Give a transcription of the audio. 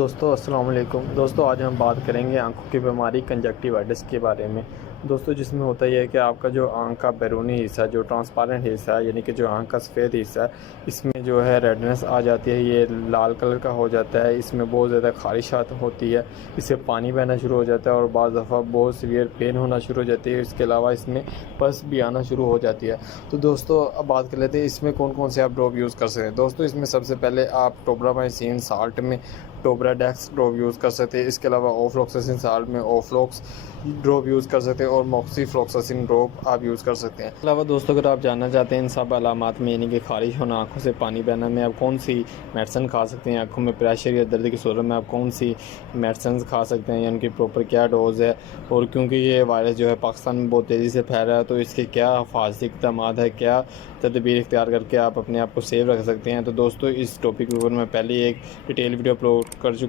दोस्तों अस्सलाम वालेकुम। दोस्तों आज हम बात करेंगे आंखों की बीमारी कंजक्टिवाइटिस के बारे में। दोस्तों जिसमें होता यह है कि आपका जो आंख का बैरूनी हिस्सा जो ट्रांसपेरेंट हिस्सा है यानी कि जो आंख का सफ़ेद हिस्सा है, इसमें जो है रेडनेस आ जाती है, ये लाल कलर का हो जाता है, इसमें बहुत ज़्यादा ख़ारिशात होती है, इससे पानी बहना शुरू हो जाता है और बाज़ दफ़ा बहुत सीवियर पेन होना शुरू हो जाती है। इसके अलावा इसमें पस भी आना शुरू हो जाती है। तो दोस्तों अब बात कर लेते हैं इसमें कौन कौन से आप ड्रॉप यूज़ कर सकते हैं। दोस्तों इसमें सबसे पहले आप टोब्रामाइसिन साल्ट में टोब्राडेक्स ड्रॉप यूज़ कर सकते हैं। इसके अलावा ओफ्लॉक्सासिन साल्ट में ओफ्लॉक्स ड्रॉप यूज़ कर सकते हैं और मॉक्सीफ्लॉक्सासिन ड्रॉप आप यूज़ कर सकते हैं। इसके अलावा दोस्तों अगर आप जानना चाहते हैं इन सब अलामात में यानी कि खारिश होना, आंखों से पानी बहना में आप कौन सी मेडिसिन खा सकते हैं, आंखों में प्रेशर या दर्द की सूरत में आप कौन सी मेडिसिन खा सकते हैं या उनकी प्रॉपर क्या डोज़ है, और क्योंकि ये वायरस जो है पाकिस्तान में बहुत तेज़ी से फैल रहा है तो इसके क्या हिफाजती इक़दाम है, क्या तदबीर इख्तियार करके आप अपने आप को सेव रख सकते हैं। तो दोस्तों इस टॉपिक के ऊपर मैं पहले एक डिटेल वीडियो अपलोड कर चुका